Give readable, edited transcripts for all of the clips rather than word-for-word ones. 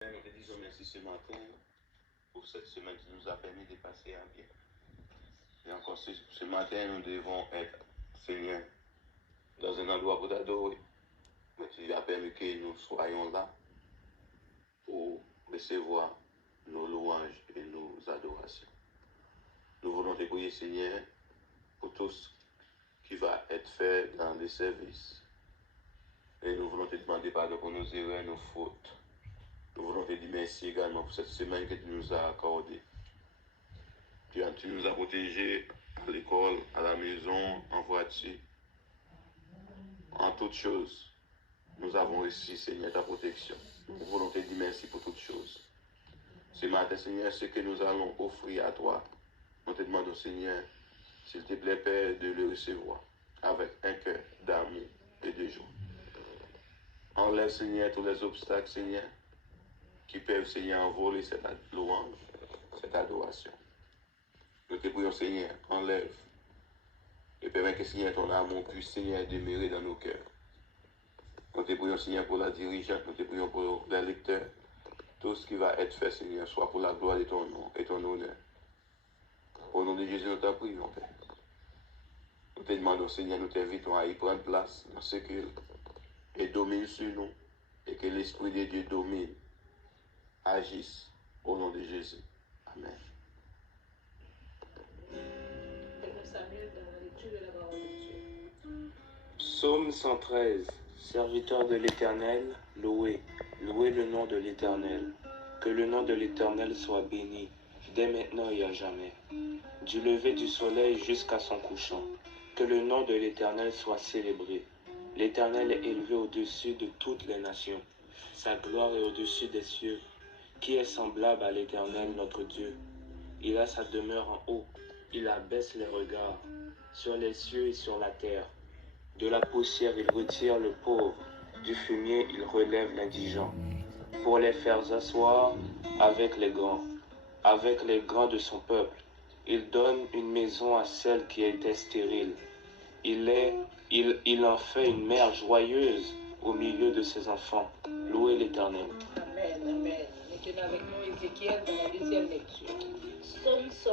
Nous te disons merci ce matin pour cette semaine qui nous a permis de passer à bien. Et encore ce matin, nous devons être, Seigneur, dans un endroit pour t'adorer. Mais tu as permis que nous soyons là pour recevoir nos louanges et nos adorations. Nous voulons te prier, Seigneur, pour tout ce qui va être fait dans les services. Et nous voulons te demander pardon pour nos erreurs, nos fautes. Nous voulons te dire merci également pour cette semaine que tu nous as accordée. Tu nous as protégés à l'école, à la maison, en voiture. En toutes choses, nous avons reçu, Seigneur, ta protection. Nous voulons te dire merci pour toutes choses. Ce matin, Seigneur, ce que nous allons offrir à toi, nous te demandons, Seigneur, s'il te plaît, Père, de le recevoir avec un cœur d'amour et de joie. Enlève, Seigneur, tous les obstacles, Seigneur, qui peuvent, Seigneur, envoler cette louange, cette adoration. Nous te prions, Seigneur, enlève et permets que, Seigneur, ton amour puisse, Seigneur, demeurer dans nos cœurs. Nous te prions, Seigneur, pour la dirigeante, nous te prions pour les lecteurs. Tout ce qui va être fait, Seigneur, soit pour la gloire de ton nom et ton honneur. Au nom de Jésus, nous t'en prions, Père. Nous te demandons, Seigneur, nous t'invitons à y prendre place dans ce qu'il et domine sur nous et que l'Esprit de Dieu domine, agisse au nom de Jésus. Amen. Psaume 113. Serviteur de l'Éternel, louez le nom de l'Éternel. Que le nom de l'Éternel soit béni, dès maintenant et à jamais. Du lever du soleil jusqu'à son couchant, que le nom de l'Éternel soit célébré. L'Éternel est élevé au-dessus de toutes les nations. Sa gloire est au-dessus des cieux. Qui est semblable à l'Éternel notre Dieu? Il a sa demeure en haut. Il abaisse les regards sur les cieux et sur la terre. De la poussière, il retire le pauvre. Du fumier, il relève l'indigent. Pour les faire asseoir avec les grands de son peuple. Il donne une maison à celle qui était stérile. Il en fait une mère joyeuse au milieu de ses enfants. Louez l'Éternel. Amen, amen. Maintenant avec nous, Ézéchiel, dans la deuxième lecture. Psaume 100.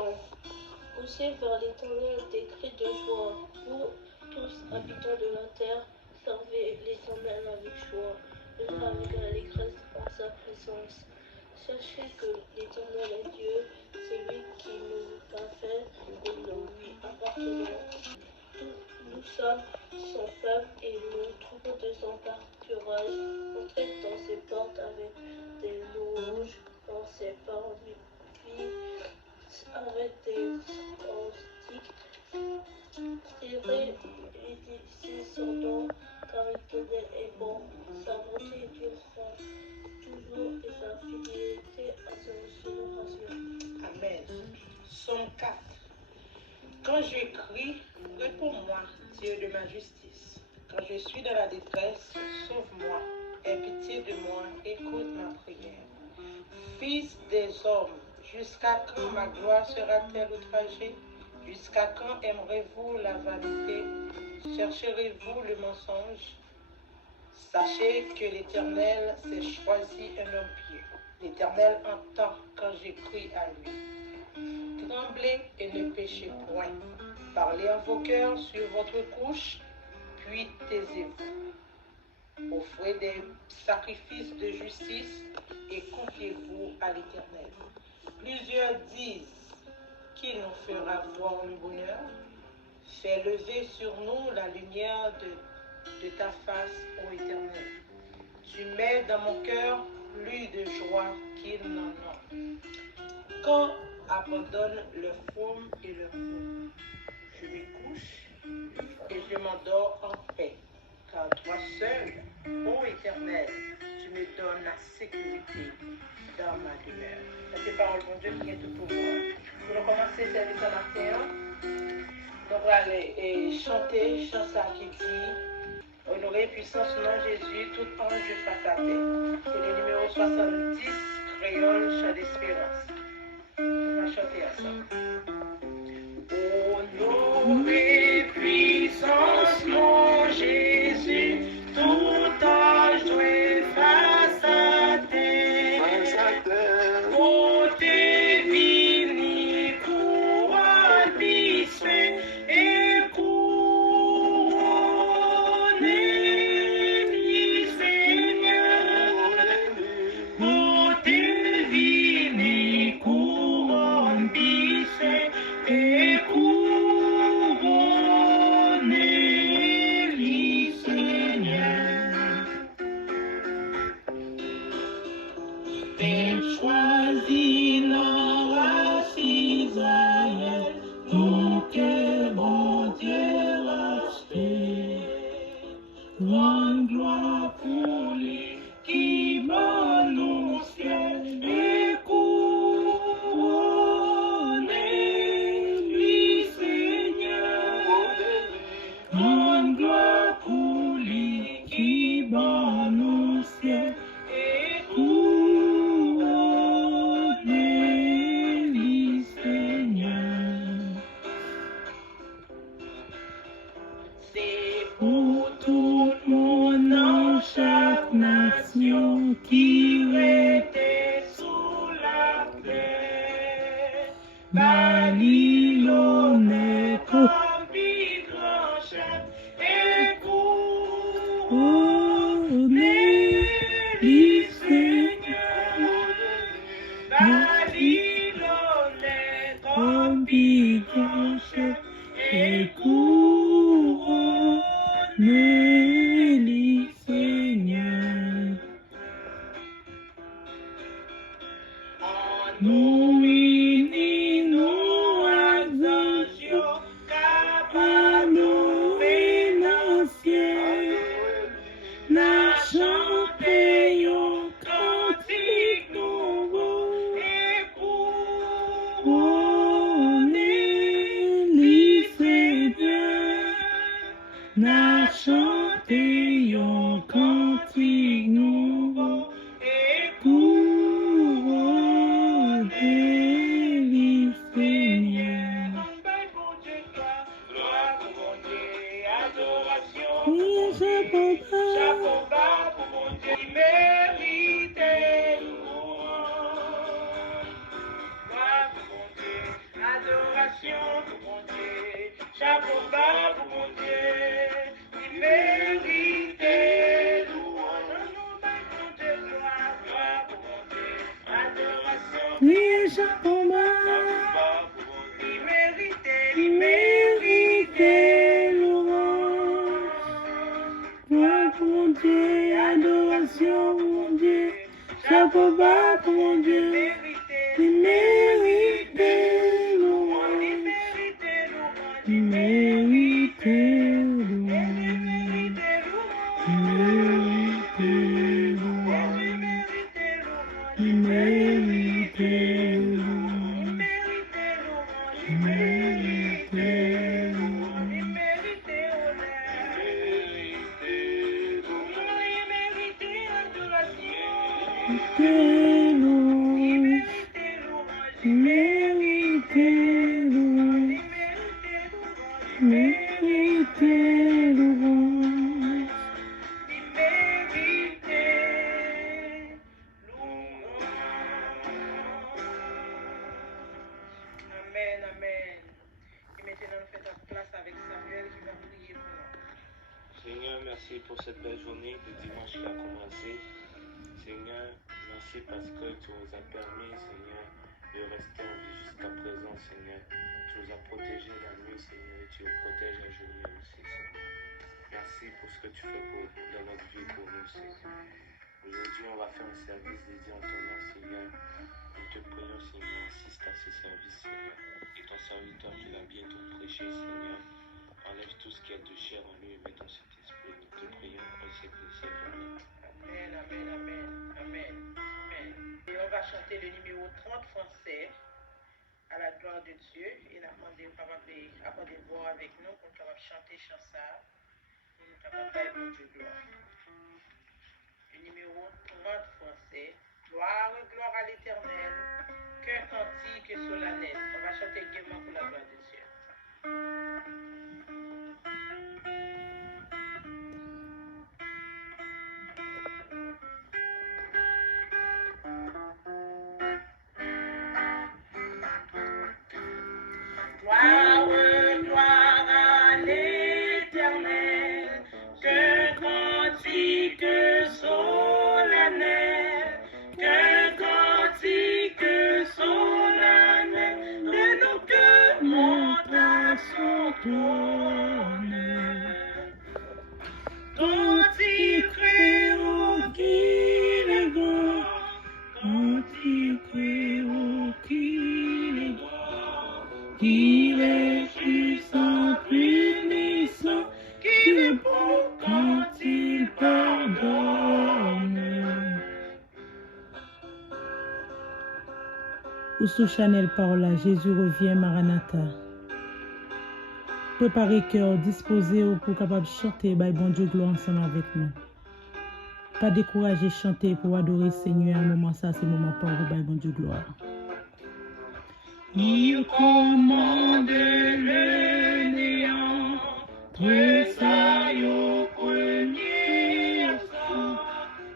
Poussez vers l'Éternel des cris de joie. Vous, tous habitants de la terre, servez l'Éternel avec joie. Venez avec l'allégresse en sa présence. Sachez que l'Éternel est Dieu, c'est lui qui nous a fait et nous lui appartenons. Nous sommes son peuple et nous trouvons de son pâturage. Entrez dans ses portes avec des louanges, dans ses parvis avec des cantiques. Célébrez et dissez son nom, car l'Éternel est bon. Sa bonté durera toujours et sa fidélité à sa génération. Amen. Psaume 4. Quand je crie, réponds-moi, Dieu de ma justice. Quand je suis dans la détresse, sauve-moi. Aie pitié de moi, écoute ma prière. Fils des hommes, jusqu'à quand ma gloire sera-t-elle outragée? Jusqu'à quand aimerez-vous la vanité? Chercherez-vous le mensonge? Sachez que l'Éternel s'est choisi un homme pieux. L'Éternel entend quand je crie à lui. Tremblez et ne péchez point. Parlez en vos cœurs sur votre couche, puis taisez-vous. Offrez des sacrifices de justice et confiez-vous à l'Éternel. Plusieurs disent qu'il nous fera voir le bonheur. Fais lever sur nous la lumière de ta face, ô Éternel. Tu mets dans mon cœur plus de joie qu'ils n'en ont. Quand abandonne leur forme et leur peau, je me couche et je m'endors en paix. Car toi seul, ô Éternel, tu me donnes la sécurité dans ma demeure. C'est parole de Dieu qui est tout pour moi. Nous allons commencer ce service ce matin. Nous allons aller chanter chanson qui dit Honorer puissance nom Jésus, tout ange face à terre. C'est le numéro 70, créole, chant d'espérance. On va chanter à ça. Honorer puissance nom Jésus, tout ange face à terre. Babilone, combi grand chef, et couronné, les Seigneur. Babilone, combi grand chef, et couronné, les Seigneur. Nous unis, nous exaucions, capable et l'ancien, n'a chanté un cantique nouveau et couronné les Seigneurs. N'a chanté un cantique nouveau et couronné les Seigneurs. Gloire pour mon Dieu, adoration pour mon Dieu, chapeau bas pour mon Dieu, il mérite louange. Gloire pour mon Dieu, adoration pour mon Dieu, chapeau bas pour mon Dieu, il mérite louange. Gloire pour mon Dieu, adoration pour mon Dieu, chapeau bas pour mon Dieu, il mérite louange. Gloire pour mon Dieu, adoration pour mon Dieu, chapeau bas pour mon Dieu, il mérite louange. Il mérite louange. Il mérite louange. Il mérite louange. Il mérite honneur. Il mérite adoration. Il mérite louange. Il mérite louange. Il mérite louange. Amen, amen. Et maintenant, nous faisons place avec Samuel qui va prier pour nous. Seigneur, merci pour cette belle journée de dimanche qui a commencé. Seigneur, merci parce que tu nous as permis, Seigneur, de rester en vie jusqu'à présent, Seigneur. Tu nous as protégés la nuit, Seigneur, et tu nous protèges la journée aussi, Seigneur. Merci pour ce que tu fais dans notre vie pour nous, Seigneur. Aujourd'hui, on va faire un service dédié en ton nom, Seigneur. Nous te prions, Seigneur, assiste à ce service, Seigneur. Et ton serviteur qui l'a bientôt prêché, Seigneur, enlève tout ce qui est de chair en lui et mets ton Saint-Esprit. Nous te prions au siècle des siècles. Amen, amen, amen, amen, amen. Et on va chanter le numéro 30 français à la gloire de Dieu. Et nous demandons de voir avec nous pour nous chanter chanson. Pour nous faire bon Dieu gloire. Le numéro 30 français. Gloire, gloire à l'Éternel. Qu'un cantique solennel. On va chanter gaiement pour la gloire de Dieu. Gloire, gloire à l'Éternel, qu'un cantique solennel, qu'un cantique solennel, de nos cœurs monte à son trône. Cantique créole qu'il est grand, cantique créole qu'il est grand, qu'il est puissant, punissant, qu'il est beau quand il pardonne. Ousou Chanel parole à Jésus revient, Maranatha. Préparez cœur, disposez pour capable chanter, by bon Dieu gloire ensemble avec nous. Pas décourager chanter pour adorer Seigneur, un moment ça c'est moment pour by bon Dieu gloire. Il commande le néant, tressaille au premier instant,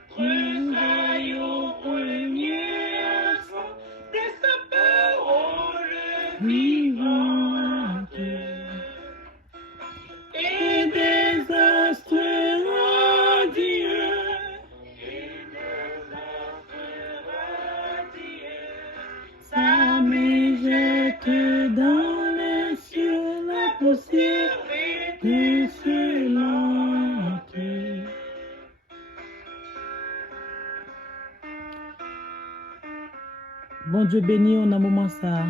tressaille au premier instant, de sa parole vivante et des astres radieux. Ça me jette dans les cieux la poussière décelante. Bon Dieu béni, on a un moment ça.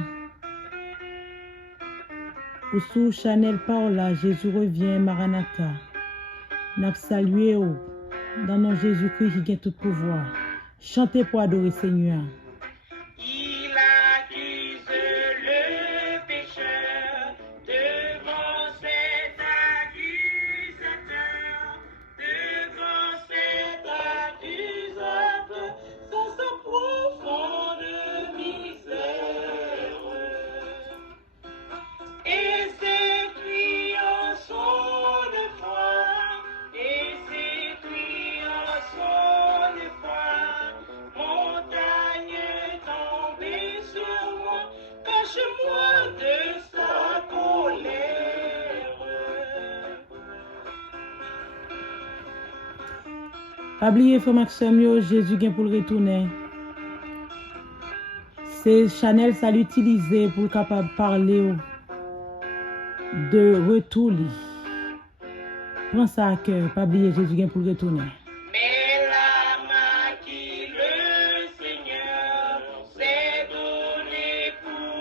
Ou sous Chanel Paola, Jésus revient, Maranatha. N'a salué dans nom Jésus-Christ qui a tout pouvoir. Chantez pour adorer Seigneur. Il accuse le pécheur devant cet accusateur, sans sa profonde misère. Et ses cris en son effroi, montagne tombée sur moi, cache-moi de sa colère. Pas oublier, frère Maxime, Jésus vient pour le retourner. C'est Chanel, ça l'utiliser pour capable parler de retour. Prends ça à cœur, pas oublier, Jésus vient pour le retourner. Mais l'âme à qui le Seigneur s'est donné pour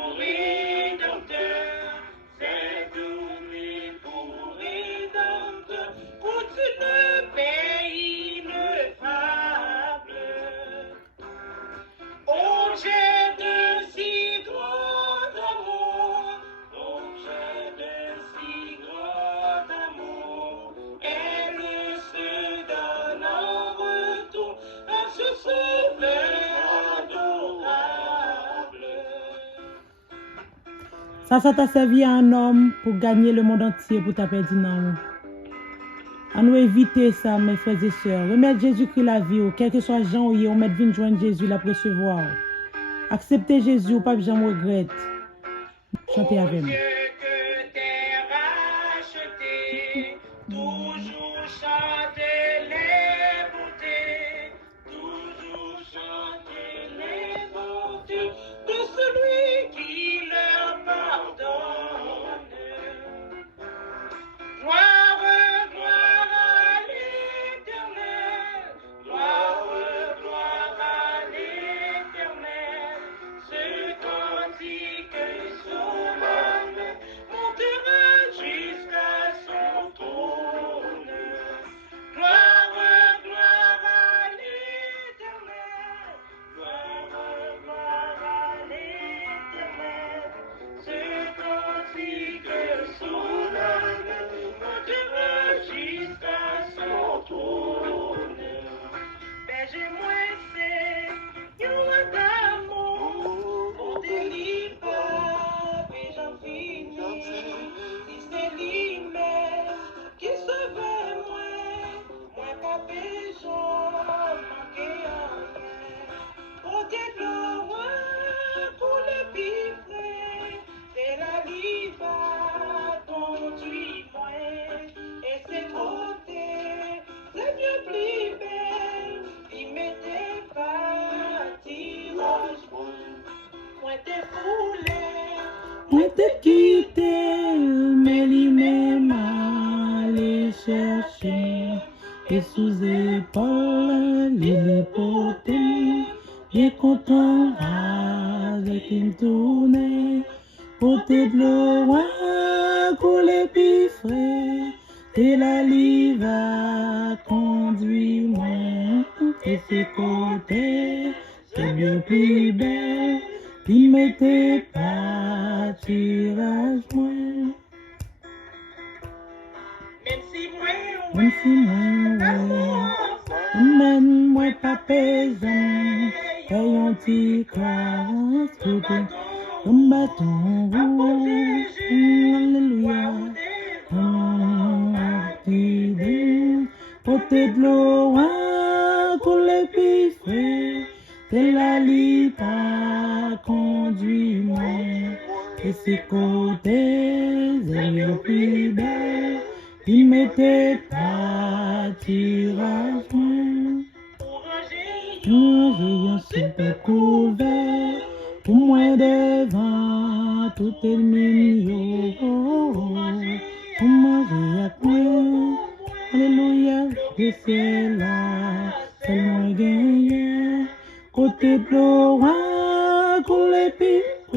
rédempteur, coûte le pays ineffable. Objet de si grand amour, elle se donne en retour à ce sauveur adorable. Ça t'a servi à un homme pour gagner le monde entier pour ta perdu non. À nous éviter ça, mes frères et sœurs. Remettre Jésus-Christ la vie, quel que soit Jean ou on met vin joindre Jésus la recevoir. Accepter Jésus, pas jamais regrette. Chantez avec moi. Dieu que t'es racheté, toujours chanter les bontés, toujours chanter les bontés de celui qui leur pardonne. Gloire, gloire à l'Éternel, gloire, gloire à l'Éternel, ce cantique solennel montera jusqu'à son trône. Gloire, gloire à l'Éternel, gloire, gloire à l'Éternel, ce cantique solennel montera jusqu'à son trône. Berger-moi, c'est un d'amour pour délivrer, et j'en finis. Si c'est lui-même qui sauve moi pas besoin manquer en rien. Pour Dieu gloire, pour le pifrer, c'est la vie va conduire moi. Et c'est côté, c'est mieux plus belle, il m'était pas tirage. Moi t'es foulé, Moi te quitté, mais lui-même allé chercher. Et sous épaule, les porter. Et content avec une tournée. Porter de l'eau, couler puis frais. Et la vie va conduire moi. Et ses côtés, c'est mieux plus belle. Puis mettez pas tirage moi. même si moi, Même si moi, moi pas pesant, ayant petit classe, tout un bâton, alléluia, portez de l'eau, pour les piffrer, c'est la lit à conduire moi, et ses côtés, elle est plus belle. Il m'était pâturagement. J'ai un super couvert, pour moi devant tout est mignon. Pour manger à moi, alléluia, je sais là, c'est moi gagné. Côté de l'oran, qu'on les pipe,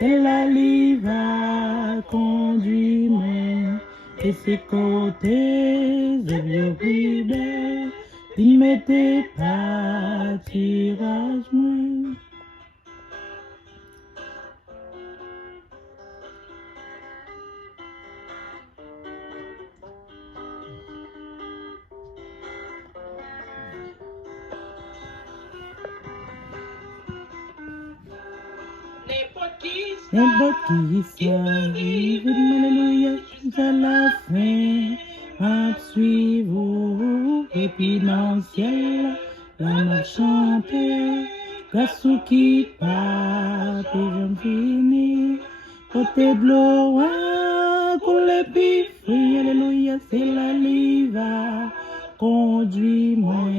et la liva conduit moi. Et ses côtés, j'ai bien plus belle. Il m'était pâturagement. N'importe qui s'arrive, alléluia, jusqu'à la fin, à suivre, et puis dans le ciel, la m'a chanté, grâce au qui pape, et j'en finis, côté de l'eau, qu'on les pifri, alléluia, c'est la liva, conduis-moi,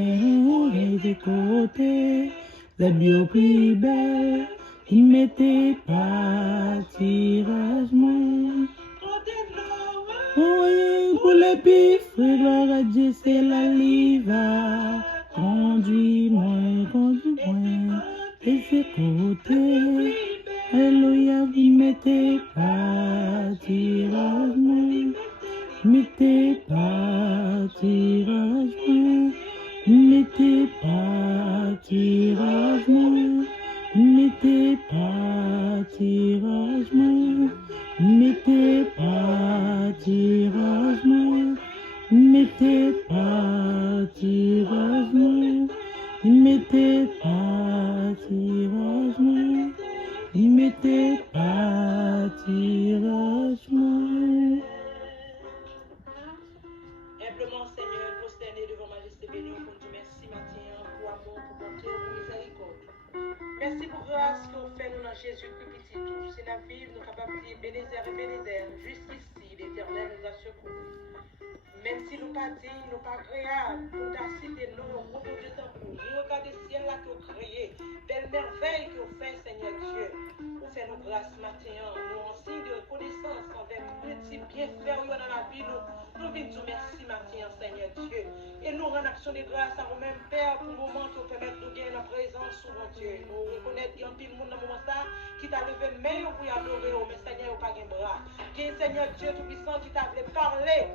et des côtés, les bio plus belles. Il m'était pâturagement. Oui, pour les bifs, gloire à Dieu, c'est la liva. Conduis-moi, et ses côtés. Alléluia, il m'était pâturagement. Il m'était pâturagement. Il m'était pâturagement. Mettez pas tirage-moi, mettez pas tirage-moi, mettez pas tirage-moi, mettez pas tirage-moi, mettez pas tirage-moi. Simplement, Seigneur, prosterné devant Majesté bénie, pour dire merci, matin, pour amour, pour bonté, pour miséricorde. Merci pour grâce que vous faites nous dans Jésus-Christ petit tout. C'est la vie, nous capables de dire Bénézer et Bénézer. Jusqu'ici, l'Éternel nous a secourus. Même si nous pas dignes, nous pas agréables, pour ta cité, non, pour Dieu tant pour nous. Regardez le ciel là que vous créez. Belle merveille que vous faites, Seigneur Dieu. Vous faites nos grâces matin. Nous en signe de reconnaissance envers petits bienfaits dans la vie. Nous venons dire merci matin, Seigneur Dieu. Et nous rendons action de grâce à vous-même, Père, pour le moment qui vous permet de nous gagner la présence sous mon Dieu. Nous reconnaissons qu'il y a un pile monde dans le moment ça qui t'a levé meilleur pour y adorer, mais Seigneur, il n'y a pas de bras. Qu'il y a un Seigneur Dieu Tout-Puissant qui t'a voulu parler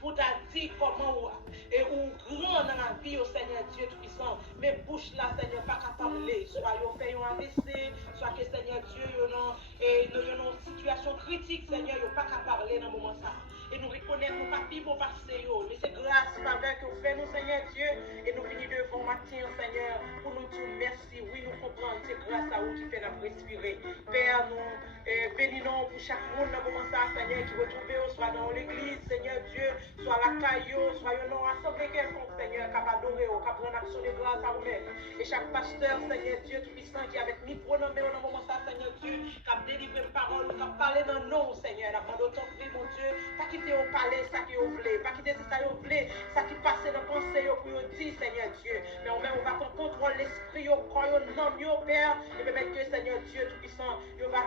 pour t'a dit comment et ou grand dans la vie au Seigneur Dieu Tout-Puissant. Mais bouche là, Seigneur, pas qu'à parler. Soit ils fait un AVC, soit que Seigneur Dieu, ils ont une situation critique, Seigneur, ils pas qu'à parler dans le moment ça. Et nous reconnaissons nos papilles pour passer, mais c'est grâce, faveur que vous faites, nous, Seigneur Dieu, et nous venons devant matin, Seigneur, pour nous dire merci. Oui, nous comprenons, c'est grâce à vous qui fait nous respirer. Père, nous bénissons pour chaque monde dans le moment ça, Seigneur, qui retrouve, soit dans l'église, Seigneur Dieu, soit la caillou, soit une assemblée quelconque, Seigneur, qui a adoré, qui a pris une action de grâce à vous-même. Et chaque pasteur, Seigneur Dieu, Tout-Puissant, qui avec micro nommé dans le moment ça, Seigneur Dieu, qui a délivré une parole, qui a parlé dans le nom, Seigneur, la demande autant prie, mon Dieu, pas quitter au palais, ça qui vous voulez, pas quitter ça vous voulez, ça qui passe dans la pensée, pour vous dire, Seigneur Dieu, mais on va contrôler l'esprit, au corps, au nom, au Père, et permettre que, Seigneur Dieu, Tout-Puissant, on va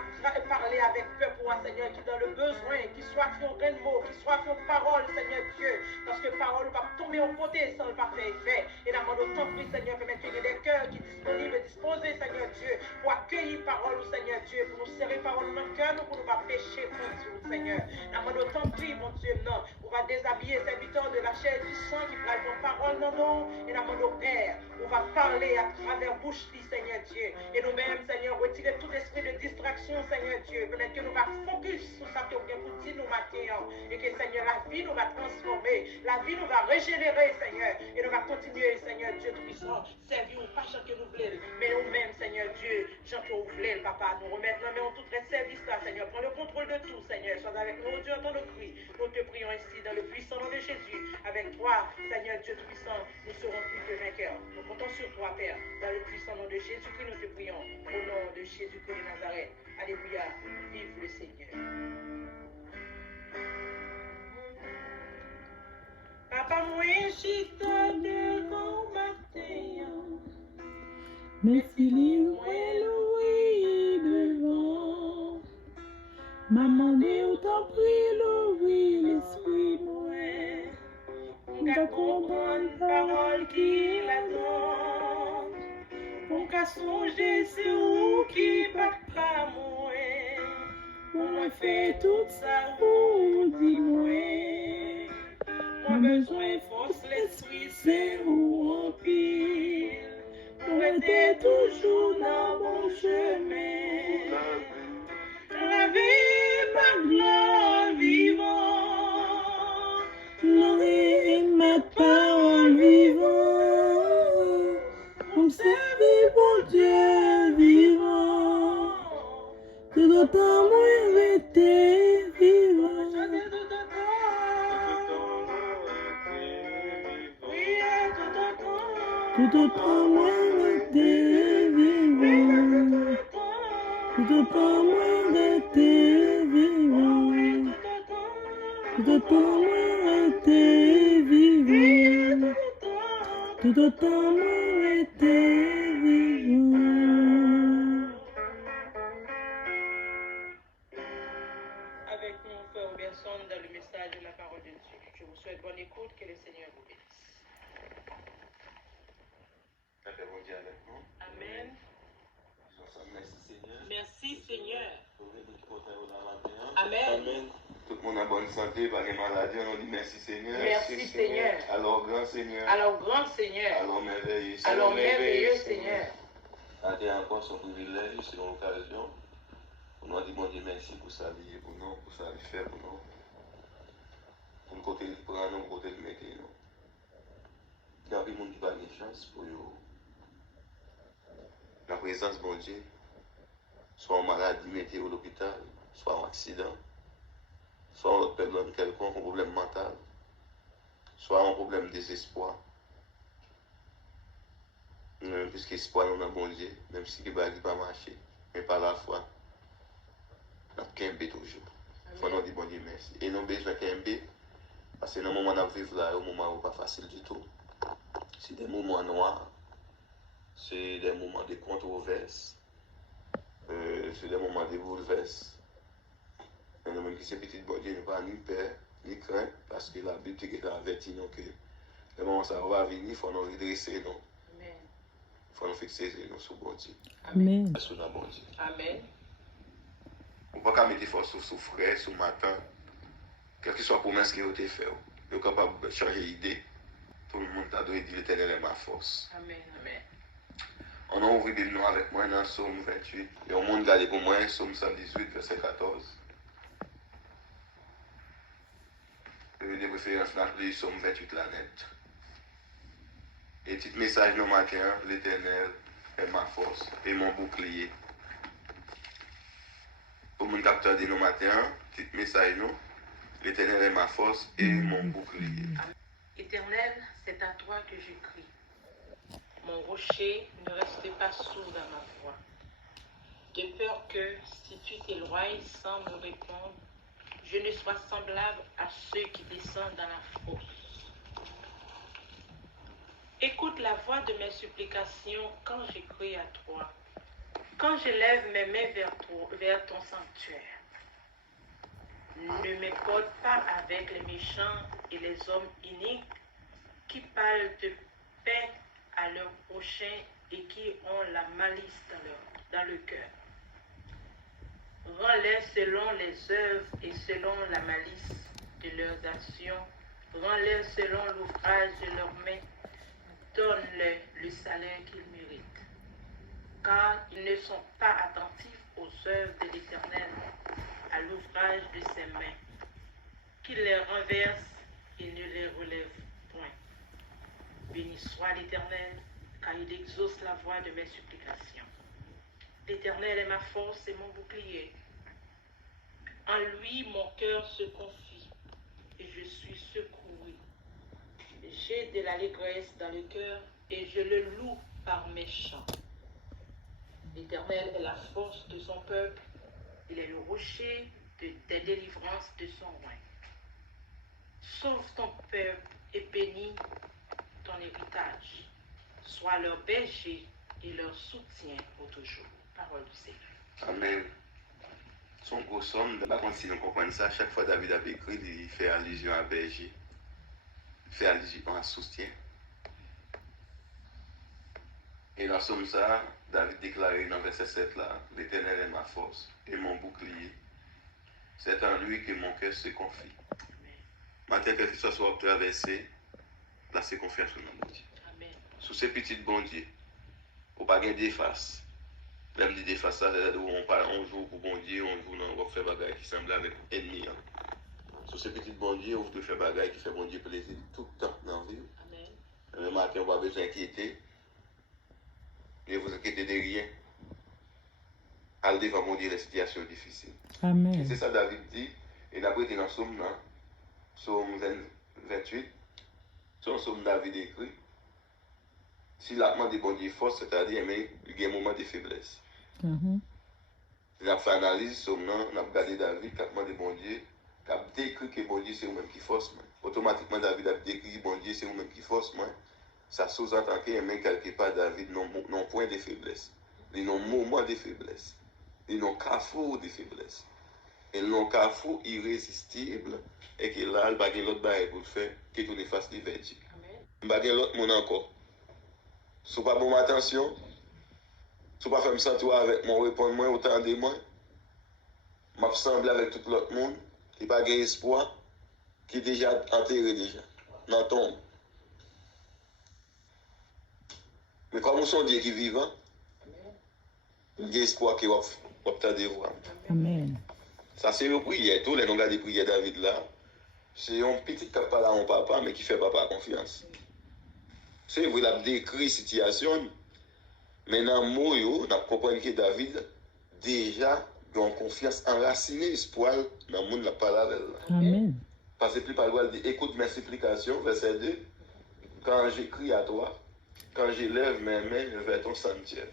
parler avec peuple pour un Seigneur qui est dans le besoin, qui soit fait un mot, qui soit fait parole, Seigneur Dieu, parce que parole va tomber au côté sans le pas faire effet. Et la demande autant prie, Seigneur, permettre qu'il y ait des cœurs qui sont disponibles et disposés, Seigneur Dieu, pour accueillir parole, Seigneur Dieu, pour nous serrer parole dans le cœur, pour nous pas pécher contre Dieu, Seigneur. La demande autant prie, mon Dieu, non, on va déshabiller serviteurs de la chair du sang qui prennent nos paroles, non, non, et la demande au Père, on va parler à travers bouche, Seigneur Dieu, et nous-mêmes, Seigneur, retirer tout esprit de distraction, Seigneur Dieu, permettre que nous va focus sur ça que bien pour dire nous matin, et que, Seigneur, la vie nous va transformer, la vie nous va régénérer, Seigneur, et nous va continuer, Seigneur Dieu Tout-Puissant, servir au pas que nous voulons, mais nous-mêmes, Seigneur Dieu, Jean que vous voulez, papa, nous remettre dans tout notre service là, Seigneur. Prends le contrôle de tout, Seigneur. Sois avec nous, Dieu, entends nos cris. Nous te prions ici dans le puissant nom de Jésus. Avec toi, Seigneur Dieu Tout-Puissant, nous serons plus que vainqueurs. Nous comptons sur toi, Père, dans le puissant nom de Jésus que nous te prions. Au nom de Jésus-Christ de Nazareth. Alléluia. Vive le Seigneur. Papa, moi, chita de combattre. Merci les louer devant. Maman de autant prie louer l'esprit moi. On ka comprendre parole qui la donne. On ka songer c'est où qui papa moi. On fait tout ça pour dis-moi. Moi besoin force l'esprit c'est où en pile. Nous était toujours dans mon chemin. La vie par gloire vivant. Nourrir ma parole vivante. On servir bon Dieu vivant. Tout le temps moi rester vivant. Tout autant moi rester vivant. Tout autant moi rester vivant. Tout autant moi rester vivant. Tout autant moi rester vivant. Avec nous, frère Robertson, dans le message de la parole de Dieu. Je vous souhaite bonne écoute, que le Seigneur vous bénisse. La paix bon Dieu avec nous. Amen. Disons ça, merci Seigneur. Merci Seigneur. Pour nous qui comptons au matin. Amen. Amen. Tout le monde a bonne santé, pas de maladie. On dit merci Seigneur. Merci Seigneur. Alors grand Seigneur. Alors grand Seigneur. Alors merveilleux. Alors merveilleux Seigneur. C'était encore son privilège, c'est une occasion. On nous dit bon Dieu merci pour ça, pour nous, pour ça, faire pour nous. Pour nous côté de prendre, nous côté de mettre nous. Il y a des gens qui n'ont pas de chance pour la présence de bon Dieu. Soit en maladie, mettez au l'hôpital, soit en accident, soit en problème quelconque, un problème mental, soit un problème de désespoir. Puisque espoir nous dans bon Dieu, même si le bagage pas marché, mais par la foi, nous avons toujours. Il faut nous dire bon Dieu merci. Et nous avons besoin de parce que dans le moment où nous vivons là, au moment où pas facile du tout. C'est des moments noirs, c'est des moments de controverses, c'est des moments de bouleverses. Mais nous, même qui c'est petit bon Dieu, nous pas ni peur, ni crainte, parce que la Bible est avertie nous que le moment où ça va venir, il faut nous redresser, non? Amen. Il faut nous fixer nous sur bon Dieu. Amen. Sur la bon Dieu. Amen. On ne peut pas mettre force sur frère, sur matin, quelle que soit la promesse qui a été faite. Nous sommes capables de changer d'idée. Tout le monde a dit l'Éternel est ma force. Amen. Amen. On a ouvert des noms avec moi dans Psaume 28. Et on monde garde pour moi, Psaume 118, verset 14. Des références dans le Psaume 28 la net. Et petit message dans matin, l'Éternel est ma force et mon bouclier. Pour mon capteur de nos matin, petit message nous, l'Éternel est ma force et mon bouclier. Éternel, c'est à toi que je crie. Mon rocher, ne reste pas sourd à ma voix. De peur que, si tu t'éloignes sans me répondre, je ne sois semblable à ceux qui descendent dans la fosse. Écoute la voix de mes supplications quand je crie à toi, quand je lève mes mains vers ton sanctuaire. Ne m'écoute pas avec les méchants et les hommes iniques qui parlent de paix à leurs prochains et qui ont la malice dans le cœur. Rends-les selon les œuvres et selon la malice de leurs actions. Rends-les selon l'ouvrage de leurs mains. Donne-leur le salaire qu'ils méritent. Car ils ne sont pas attentifs aux œuvres de l'Éternel, à l'ouvrage de ses mains. Qu'il les renverse et ne les relève point. Béni soit l'Éternel, car il exauce la voix de mes supplications. L'Éternel est ma force et mon bouclier. En lui, mon cœur se confie et je suis secouru. J'ai de l'allégresse dans le cœur et je le loue par mes chants. L'Éternel est la force de son peuple. Il est le rocher des délivrances de son roi. Sauve ton peuple et bénis ton héritage. Sois leur berger et leur soutien pour toujours. Parole du Seigneur. Amen. Son gros somme, si nous comprenons ça, chaque fois David a écrit, il fait allusion à berger. Il fait allusion à soutien. Et dans somme ça, David déclarait dans verset 7 là, l'Éternel est ma force et mon bouclier. C'est en lui que mon cœur se confie. Matin, quel que soit soit traversé, là c'est confiance dans mon Dieu. Amen. Sous ces petites bon Dieu, pour pas gagner des faces. Même des faces, ça, on joue pour bon Dieu, on joue dans, on fait bagaille qui semble avec ennemi. Sous ces petites bon Dieu, on peut faire bagaille qui fait bon Dieu plaisir tout le temps dans la vie. Amen. Le matin, on va besoin d'inquiéter. Et vous inquiétez de rien. Allez devant mon Dieu les situations difficiles. Amen. Et c'est ça David dit. Et d'après dans Somme 28, son Somme David écrit. Si la demande de bon Dieu force, c'est-à-dire il y a un moment de faiblesse. On a fait analyse, Somme, on a regardé David, qui a demandé bon Dieu, qui a décrit que bon Dieu c'est vous-même qui force. Automatiquement, David a décrit que bon Dieu c'est vous-même qui force. Ça sous-entend qu'il y a quelque part David non point de faiblesse. Il y a un moment de faiblesse. Il y a un carrefour de faiblesse. Et le carrefour irrésistible et que là, il n'y a pas l'autre barrière pour le faire, qui tourne face de vertige. Il n'y a pas l'autre monde encore. Si vous n'avez pas bonne attention, si vous ne faites pas me sentir avec moi, répondre moi, autant de moi, je m'assemble avec tout l'autre monde, qui n'a pas d'espoir, qui est déjà enterré déjà, dans la tombe. Mais comme nous sommes Dieu qui est vivant, il y a espoir qui va t'aider voir. Amen. Ça c'est une prière, tous les noms de prières David là, c'est un petit qui parle à mon papa, mais qui fait papa confiance. C'est vrai, il a décrit la situation, mais dans le mot, on a compris que David déjà a une confiance enracinée, espoir dans le monde de la parole. Amen. Parce que plus par le dit, écoute mes supplications, verset 2, quand j'écris à toi, quand j'élève mes mains vers ton sanctuaire.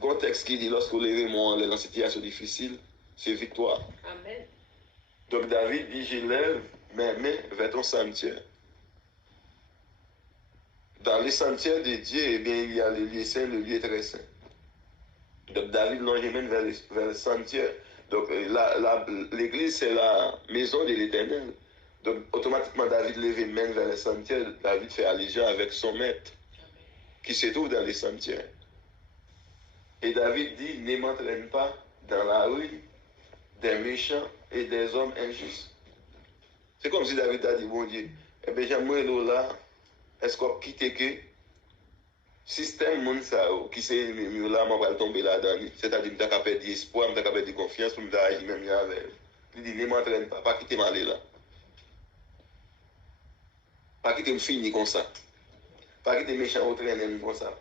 Contexte qui dit, lorsque vous levez mon dans une situation difficile, c'est victoire. Amen. Donc David dit, j'élève mes mains vers ton sanctuaire. Dans les sanctuaires de Dieu, eh bien, il y a le lieu saint, le lieu très saint. Donc David l'emmène vers le sanctuaire. Donc l'église, c'est la maison de l'Éternel. Donc automatiquement, David lève main vers le sanctuaire. David fait allégeance avec son maître, qui se trouve dans les sanctuaires. Et David dit, ne m'entraîne pas dans la rue des méchants et des hommes injustes. C'est comme si David a dit, bon Dieu, eh bien, j'aimerais là, est-ce qu'on quitte que système moun ça qui c'est là moi va tomber là-dedans, c'est-à-dire que je perdu espoir, je perdu confiance pour me agir même avec. Il dit ne m'entraîne pas quitter m'aller là. Pas quitter me finir comme ça. Pas quitter méchant au traîner comme ça.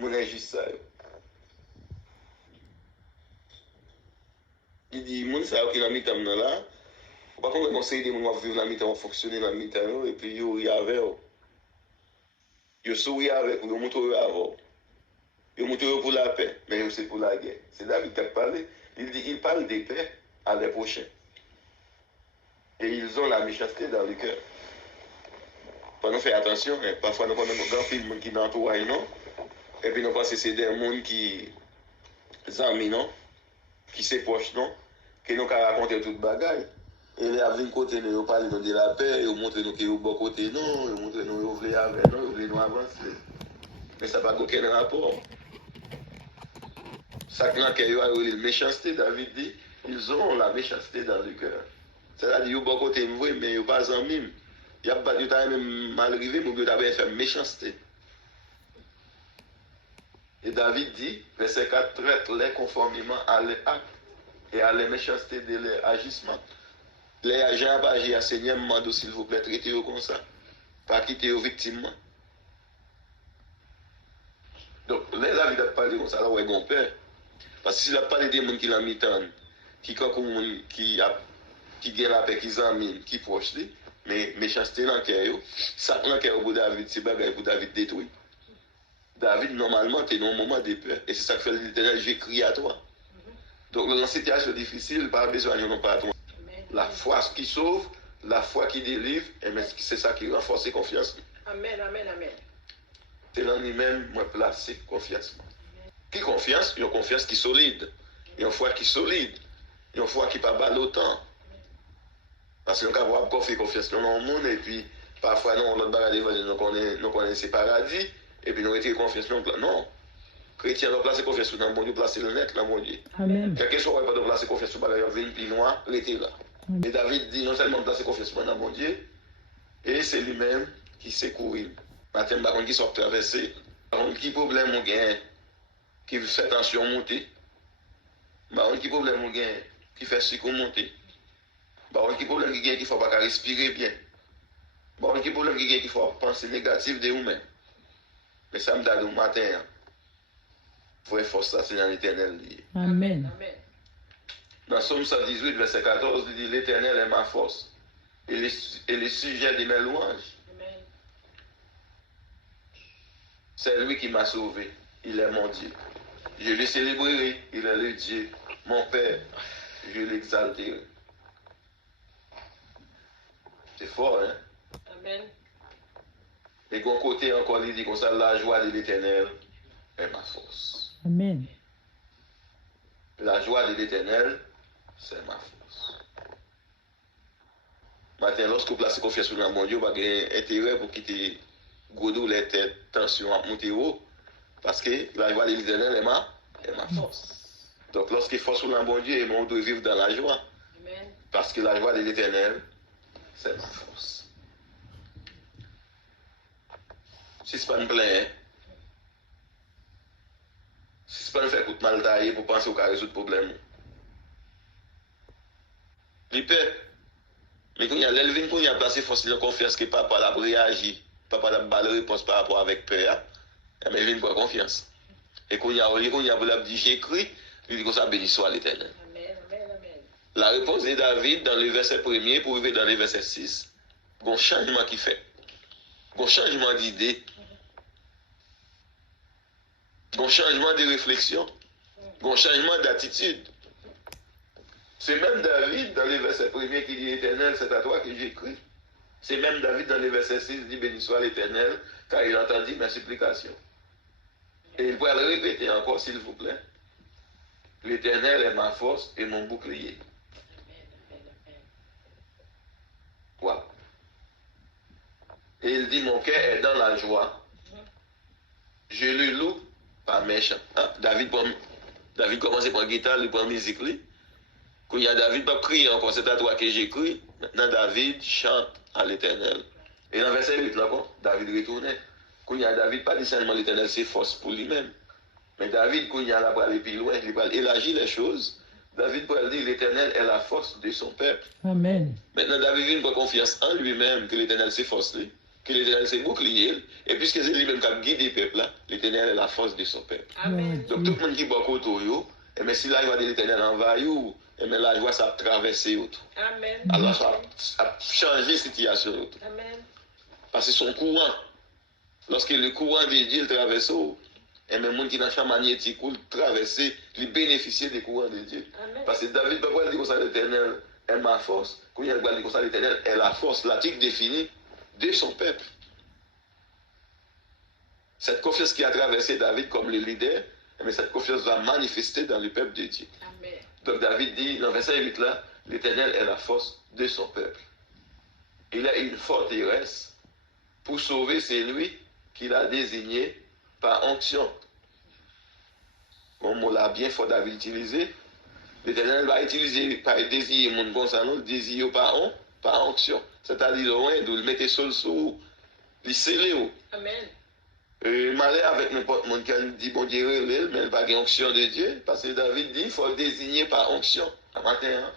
Mon injuste ça. Il dit moun ça qui dans mi-temps là, pas qu'on conseille de moun vivre dans mi-temps, fonctionner dans mi-temps et puis yo y avec. Yo sourit avec vous, yo montre avant. Yo montre pour la paix, mais c'est pour la guerre. C'est David qui a parlé. Il dit, il parle de paix à les prochains. Et ils ont la méchanceté dans le cœur. Faut nous faire attention, hein. Parfois nous prenons un grand film qui dans tout non. Et puis nous pensons que c'est des gens qui amis non, qui se proches non, qui nous raconter toute bagaille. Et les amis côté nous parlent de la paix, ils montrent nous qu'ils sont bon côté non, ils montrent nous qu'ils veulent avec nous, ils veulent nous avancer. Mais ça n'a pas aucun rapport. Ça qui a eu la méchanceté, David dit, ils ont la méchanceté dans le cœur. C'est-à-dire qu'ils sont bon côté vrai, mais ils ne sont pas en mime. Il n'y a pas de même mal arrivé, mais ils ont fait méchanceté. Et David dit, verset 4, traite-les conformément à leurs actes et à la méchanceté de leurs agissements. Les agents pas agir à Seigneur, demande s'il vous plaît, traitez-vous comme ça. Pas quitter aux victimes. Donc, les David a parlé comme ça, là où est mon père. Parce que s'il a parlé des gens qui l'ont mis qui gagne la paix, qui examine, qui proche, mais méchanceté dans le cœur, ça dans le cœur pour David, c'est bagaille pour David détruit. David, normalement, tu es dans un moment de peur. Et c'est ça que fait l'Éternel, j'ai crié à toi. Donc, dans une situation difficile, pas besoin de non pas à toi. La foi qui sauve, la foi qui délivre, et c'est ça qui renforce la confiance. Amen, amen, amen. C'est dans lui-même, moi, placer confiance. Qui confiance? Une confiance qui est solide. Une foi qui est solide. Une foi qui n'est pas balle autant. Parce qu'on peut avoir confiance dans le monde, et puis parfois, non, l'autre bagage d'évangile, nous connaissons ces paradis, et puis nous retirons confiance dans le non. Chrétien doit placer confiance dans le bon Dieu, placer le net dans mon Dieu. Amen. Quelqu'un soit pas de placer confiance dans le bagage, vient plus noir, rester là. Et David dit non seulement placer confiance dans mon Dieu, et c'est lui-même qui sait courir. Matin, par contre, qui sort traverser, par contre, qui problème on gagne, qui fait tension monter, par contre, qui problème on gagne, qui fait sucre monter, par contre, qui problème qui gagne, qu'il ne faut pas respirer bien, par contre, qui problème qui gagne, qu'il faut penser négatif de vous-même. Mais ça me donne au matin, il faut force ça, c'est dans l'éternel. Amen. Amen. Dans Somme 118, verset 14, il dit l'éternel est ma force et le sujet de mes louanges. Amen. C'est lui qui m'a sauvé. Il est mon Dieu. Je le célébrerai. Il est le Dieu. Mon Père, je l'exalterai. C'est fort, hein? Amen. Et d'un côté encore, il dit comme ça, la joie de l'éternel est ma force. Amen. La joie de l'éternel, c'est ma force. Maintenant, lorsque vous placez confiance sur le bon Dieu, vous avez intérêt pour quitter Godot, les têtes, tension à monter haut, parce que la joie de l'éternel est ma force. Donc, lorsqu'il faut sur le bon Dieu, on doit vivre dans la joie. Amen. Parce que la joie de l'éternel, c'est ma force. Si ce n'est pas une plainte, si ce n'est pas une fait coup de mal taillé pour penser qu'on résoudre le problème. Il peut. Mais quand il y a l'élevé, quand il y a placé force de confiance que papa a réagi, papa a balle réponse par rapport avec peur, mais il pas confiance. Et quand il y a dit j'écris, il dit que ça béni soit l'éternel. Amen, amen, amen. La réponse de David dans le verset 1er pour arriver dans le verset 6, il y a un changement qui fait. Il y a un changement d'idée. Il y a un changement de réflexion. Il y a un changement d'attitude. C'est même David dans le verset 1er qui dit éternel, c'est à toi que j'écris. C'est même David dans le verset 6 qui dit béni soit l'éternel, car il entendit mes supplications. Et il pourrait le répéter encore, s'il vous plaît. L'éternel est ma force et mon bouclier. Voilà. Et il dit, mon cœur est dans la joie. Je le loue par mes chants. Hein? David commence à prendre guitare, il prend musique. Quand il y a David, pas crier encore, c'est à toi que j'écris. Maintenant, David chante à l'éternel. Et dans le verset 8, là, David retournait. Quand il y a David, pas seulement l'éternel, c'est force pour lui-même. Mais David, quand il y a là pour aller plus loin, il va élargir les choses. David peut dire l'éternel est la force de son peuple. Amen. Maintenant, David vient prendre confiance en lui-même que l'éternel c'est force, que l'éternel c'est bouclier. Et puisque c'est lui-même qui a guidé le peuple, l'éternel est la force de son peuple. Amen. Donc tout le monde qui boit autour, et si la joie de l'éternel envahit, et la joie ça a traversé autour. Amen. Alors ça a changé la situation autour. Amen. Parce que son courant, lorsque le courant de Dieu traverse, et même les gens qui dans le champ magnétique traverser, ils bénéficient des courants de Dieu. Amen. Parce que David ne peut pas dire que l'éternel est ma force. Quand il dit que l'éternel est la force, l'article défini de son peuple. Cette confiance qui a traversé David comme le leader, mais cette confiance va manifester dans le peuple de Dieu. Amen. Donc David dit, dans verset 8 là, l'éternel est la force de son peuple. Il a une forteresse pour sauver celui qu'il a désigné par onction. Comme on l'a bien fort David utilisé, l'éternel va utiliser par désigner mon bon salon, désigner par onction. C'est-à-dire, d'où le mettre sur le sous, il scellé. Amen. Malheur avec n'importe monde qui dit bon Dieu, mais il n'y a pas d'onction de Dieu, parce que David dit il faut désigner par onction. Un matin, hein,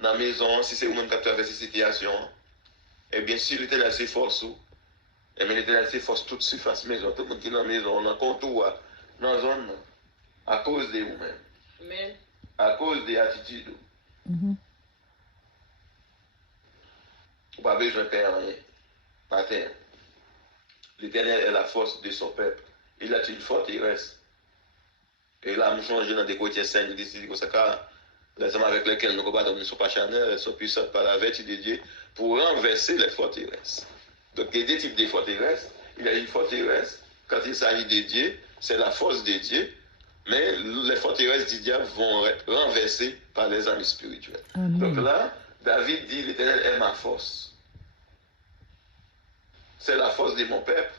dans la maison, si c'est vous-même qui traversez cette situation, et bien sûr, l'éternel s'efforce. Et bien l'éternel s'efforce toute surface maison, tout le monde qui est dans la maison, dans le contour, dans la zone. à cause de vous-même, Amen. à cause des attitudes. Mhm. Vous n'avez pas besoin de faire rien. Matin, l'Éternel est la force de son peuple. Il a une forteresse. Et là, nous changeons dans des côtés saints, nous décidons que ça, car les hommes avec lesquels nous combattons ne sont pas charnels, elles sont puissantes par la vertu de Dieu pour renverser les forteresses. Donc, il y a des types de forteresses. Il y a une forteresse, quand il s'agit de Dieu, c'est la force de Dieu, mais les forteresses du diable vont être renversées par les amis spirituels. Amen. Donc là, David dit, l'Éternel est ma force. C'est la force de mon peuple.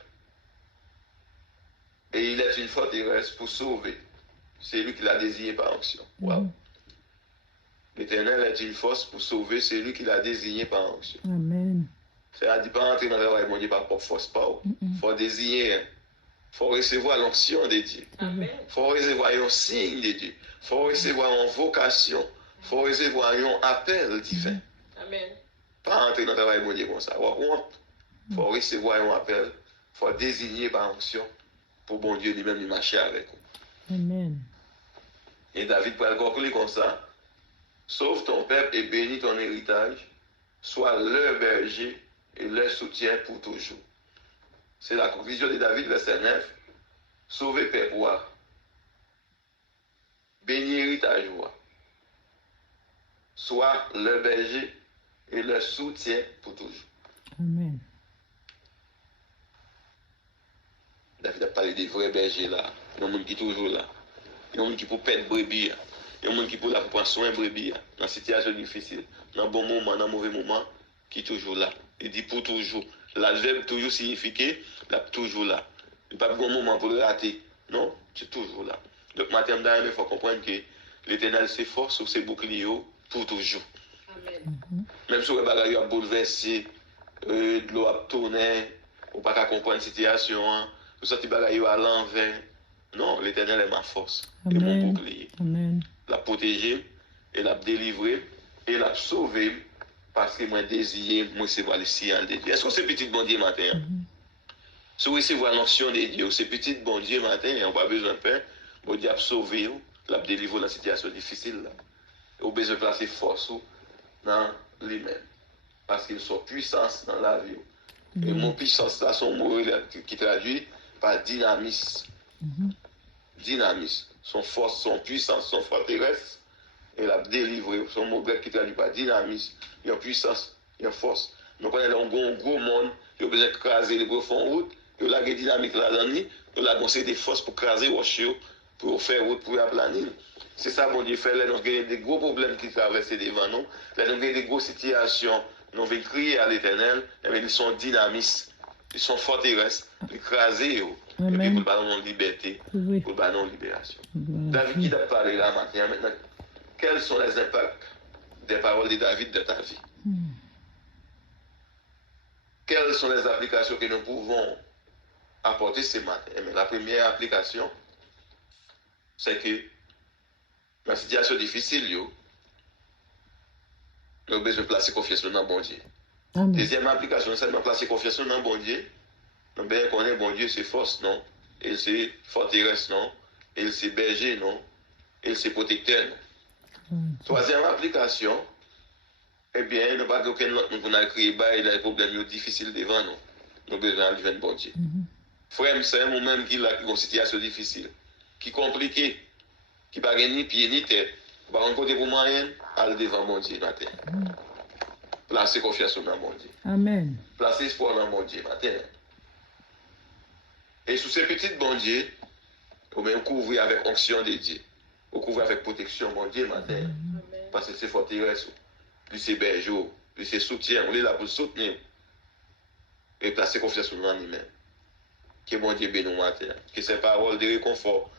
Et il est une forteresse pour sauver. C'est lui qui l'a désigné par onction. Wow. Mhm. L'Éternel est une force pour sauver celui qui l'a désigné par onction. Amen. C'est-à-dire, pas entrer dans le travail, mon Dieu, par propre force, pas. Mhm. Faut désigner. Il faut recevoir l'onction de Dieu. Amen. Il faut recevoir un signe de Dieu. Il faut recevoir une vocation. Il faut recevoir un appel divin. Amen. Pas entrer dans le travail, mon Dieu, comme ça. Il faut recevoir un appel. Il faut désigner par onction pour bon Dieu lui-même lui marcher avec vous. Amen. Et David peut le conclure comme ça. Sauve ton peuple et bénis ton héritage. Sois leur berger et leur soutien pour toujours. C'est la conclusion de David, verset 9. Sauvez peuple roi. Bénis héritage roi. Sois leur berger et leur soutien pour toujours. Amen. David a parlé des vrais bergers là. Il y a un monde qui est toujours là. Il y a un monde qui peut perdre brebis. Il y a un monde qui peut là pour prendre soin de brebis. Dans une situation difficile, dans un bon moment, dans un mauvais moment, qui est toujours là. Il dit pour toujours. L'adverbe toujours signifie qu'il est toujours là. Il n'y a pas de bon moment pour le rater. Non, c'est toujours là. Donc, matin, il faut comprendre que l'Éternel s'efforce sur ses boucliers pour toujours. Amen. Même si le bagage a bouleversé, de l'eau a tourné, ou pas qu'à comprendre la situation, tout ça, tu bagage à l'envers. Non, l'Éternel est ma force. Et mon Amen. bouclier. Amen. La protéger, et la délivrer, et la sauver, parce que moi désiré, moi c'est voir le signal de Dieu. Est-ce que c'est petit bon Dieu matin? Si vous recevez l'onction de Dieu, c'est petit bon Dieu matin, et on n'a pas besoin de peur, bon Dieu a sauvé, la délivrer dans la situation difficile. Là. Et vous avez besoin de placer force dans lui-même. Parce qu'il sont puissance dans la vie. Et mon puissance là, son mot qui traduit par dynamisme. Dynamisme. Son force, son puissance, son forteresse. Et la délivrer. Son mot grec qui traduit par dynamisme. Il y a puissance, il y a force. Donc on est dans un gros monde, il y a besoin de craser les profondes routes. Il y a la dynamique là-dedans. Il y a des forces pour craser les roches, pour faire route, pour aplanir. C'est ça, mon Dieu, fait là, nous avons des gros problèmes qui traversent devant nous. Là, nous avons des grosses situations. Nous avons crié à l'Éternel, mais ils sont dynamistes, ils sont forteresses, écrasés, et puis pour le ballon de liberté, pour le ballon de libération. David qui t'a parlé là maintenant, quels sont les impacts des paroles de David dans ta vie? Quelles sont les applications que nous pouvons apporter ce matin? La première application, c'est que dans la situation difficile, nous avons besoin de placer confiance dans le bon Dieu. Amen. Deuxième application, c'est de placer confiance dans le bon Dieu. Nous bien connaître bon Dieu, c'est force, non? Il c'est forteresse, non? Il c'est berger, non? Il c'est protecteur, non? Troisième application, eh bien, nous n'avons pas nous avons créé des problèmes difficiles devant nous. Nous avons besoin de bon Dieu. Frère, c'est un moment qui a une situation difficile, qui est compliquée, qui n'a pas ni pied ni tête. Par un côté pour moyen, aller devant mon Dieu matin. Placez confiance dans mon Dieu. Amen. Placez espoir dans mon Dieu matin. Et sous ces petites bon Dieu, vous pouvez couvrir avec onction de Dieu. Vous couvrir avec protection mon Dieu matin. Parce que c'est forteresse, puis c'est berger, puis c'est soutien. On est là pour soutenir. Et placer confiance dans lui-même. Que mon Dieu bénisse matin. Que ces paroles de réconfort,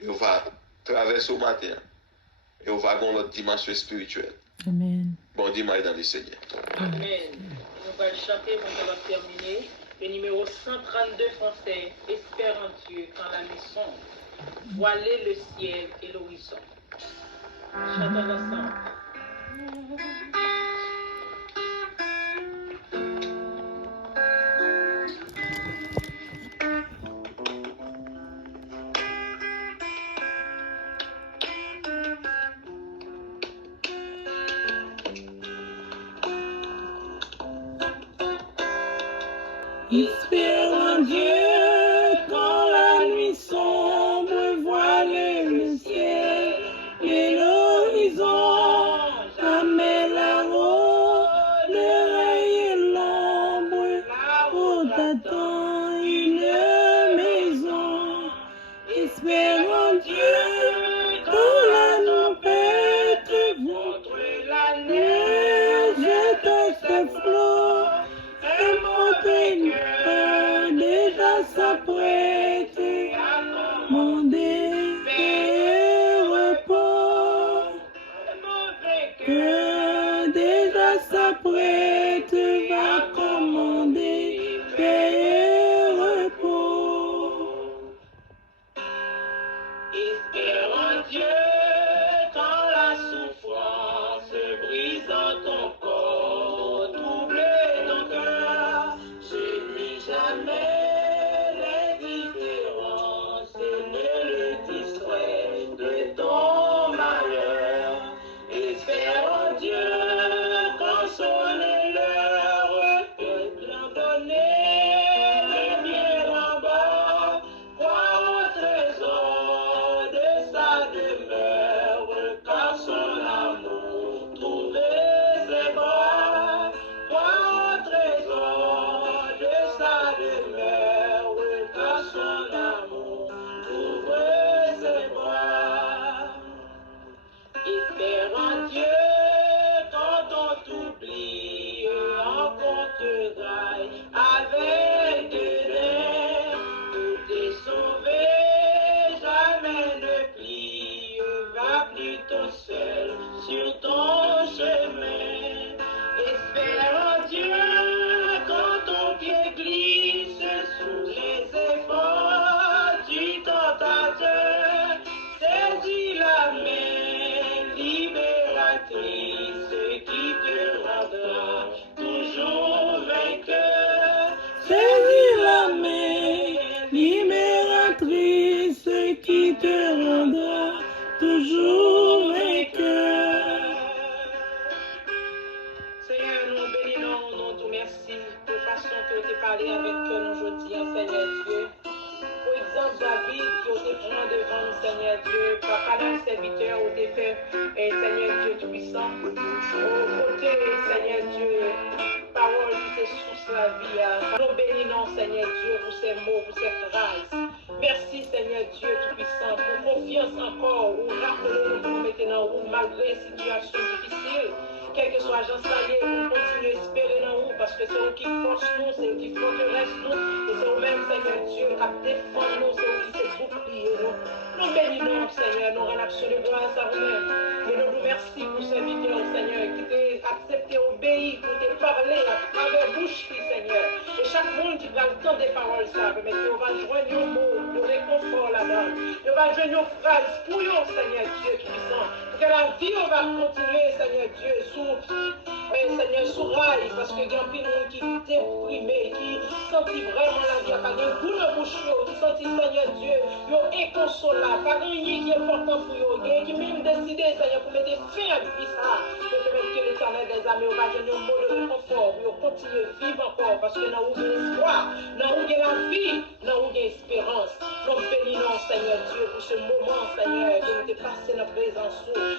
et on va traverser au matin. Et on va dans notre dimension spirituelle. Amen. Bon dimanche dans le Seigneur. Amen. Nous allons chanter, on va terminer. Le numéro 132 français, Espère en Dieu quand la nuit sombre. Voilez le ciel et l'horizon. Chantons ensemble. Espère en Dieu quand la nuit sombre voile le ciel et l'horizon. Jamais la rôde et l'ombre pour t'attendre une maison. Espère en Dieu quand la tempête contre la neige te flot. Un montagneux déjà s'apprête à commander paix et repos. Que déjà s'apprête à commander paix et repos. Espère en Dieu quand la souffrance brise ton corps, double ton cœur. N'oublie jamais l'indifférence, ne le distrait de ton malheur. Espère en Dieu quand sonne l'heure de t'abandonner le bien en bas. Crois au trésor de sa demeure, car son amour trouvait ses bras. Crois au trésor de sa demeure, car son amour trouvait ses bras. Espère en Dieu quand on t'oublie, en compte graille avec des nerfs. Tout est sauvé, jamais ne plie, va plutôt seul sur ton chemin. Espère en Dieu quand ton pied glisse sous les efforts du tentateur. Saisis la main libératrice qui te rendra toujours vainqueur. Saisis la main libératrice qui te rendra toujours vainqueur. Seigneur, nous bénissons, nous te merci pour la façon que tu as parlé avec nous aujourd'hui, Seigneur Dieu. Pour exemple, David, qui te prend devant nous, Seigneur Dieu, par canal serviteur, où tu fait, Seigneur Dieu Tout-Puissant, au côté, Seigneur Dieu, parole qui te source la vie. Nous bénissons, Seigneur Dieu, pour ces mots, pour ces grâces. Merci, Seigneur Dieu Tout-Puissant, pour confiance encore, ou rappelons-nous pour nous mettre dans vous, malgré les situations difficiles. Quel que soit Jean Salier, pour continuer à espérer dans vous, parce que c'est eux qui force nous, c'est eux qui forteresse nous, et c'est eux-mêmes, Seigneur Dieu, qui défendent nous, c'est eux qui se bouclier nous. Nous bénissons, Seigneur, nous rendons action de grâce à vous-même. Et nous nous remercions pour ce serviteur, Seigneur, qui t'a accepté, obéi, pour te parler à travers bouche, Seigneur. Et chaque monde qui va entendre des paroles, ça, mais on va joindre nos mots, de réconfort là-dedans. On va joindre nos phrases pour nous, Seigneur Dieu Tout-Puissant. Pour que la vie, on va continuer, Seigneur Dieu, Seigneur, sous rail, parce que il y a un monde qui est déprimé, qui sentit vraiment la vie, pas de goût de bouche, qui sentit, Seigneur Dieu, ils inconsolable, pas de rien qui est important pour eux, qui même décidé, Seigneur, pour mettre fin à vie, ça, de permettre que l'Éternel des amis, on va donner un mot de réconfort, pour continuer à vivre encore, parce que dans où il y a l'espoir, dans où il y a la vie, dans où il y a l'espérance. Nous bénissons, Seigneur Dieu, pour ce moment, Seigneur, que nous te passé dans la présence,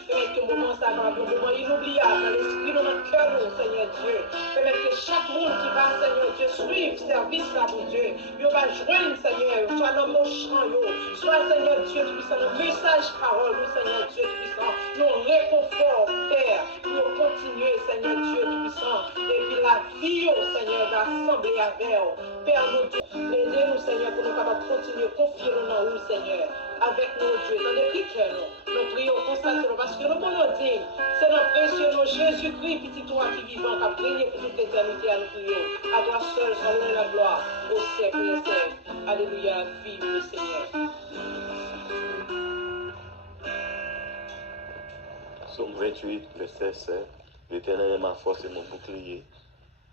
permettre que le moment ça va, un moment inoubliable, dans l'esprit, dans notre cœur, Seigneur Dieu. Permettre que chaque monde qui va, Seigneur Dieu, suivre service là, mon Dieu, il va joindre, Seigneur, soit dans nos chants, soit, Seigneur Dieu, Tout-Puissant, nos messages, paroles, Seigneur Dieu, Tout-Puissant, nos réconfort, Père, pour continuer, Seigneur Dieu, Tout-Puissant, et puis la vie, Seigneur, d'assembler avec eux. Père, nous aidez-nous, Seigneur, pour nous capables de continuer, confier-nous dans vous, Seigneur, avec nos dieux, dans les prières, nous prions, consacrons, parce que nous pouvons dire, c'est notre précieux nom, Jésus-Christ, petit toi qui vivant, qui a régné pour toute l'éternité, à nous prier. À toi seul, soit l'honneur et la gloire, au siècle et au siècle. Alléluia, vive le Seigneur. Psaume 28, verset 7. L'Éternel est ma force et mon bouclier.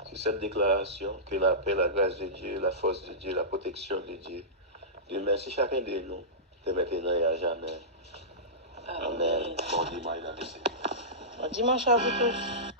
Sur cette déclaration, que la paix, la grâce de Dieu, la force de Dieu, la protection de Dieu, Dieu merci chacun de nous, de maintenant et à jamais. Amen. Bon dimanche à vous tous. Bon dimanche à vous tous.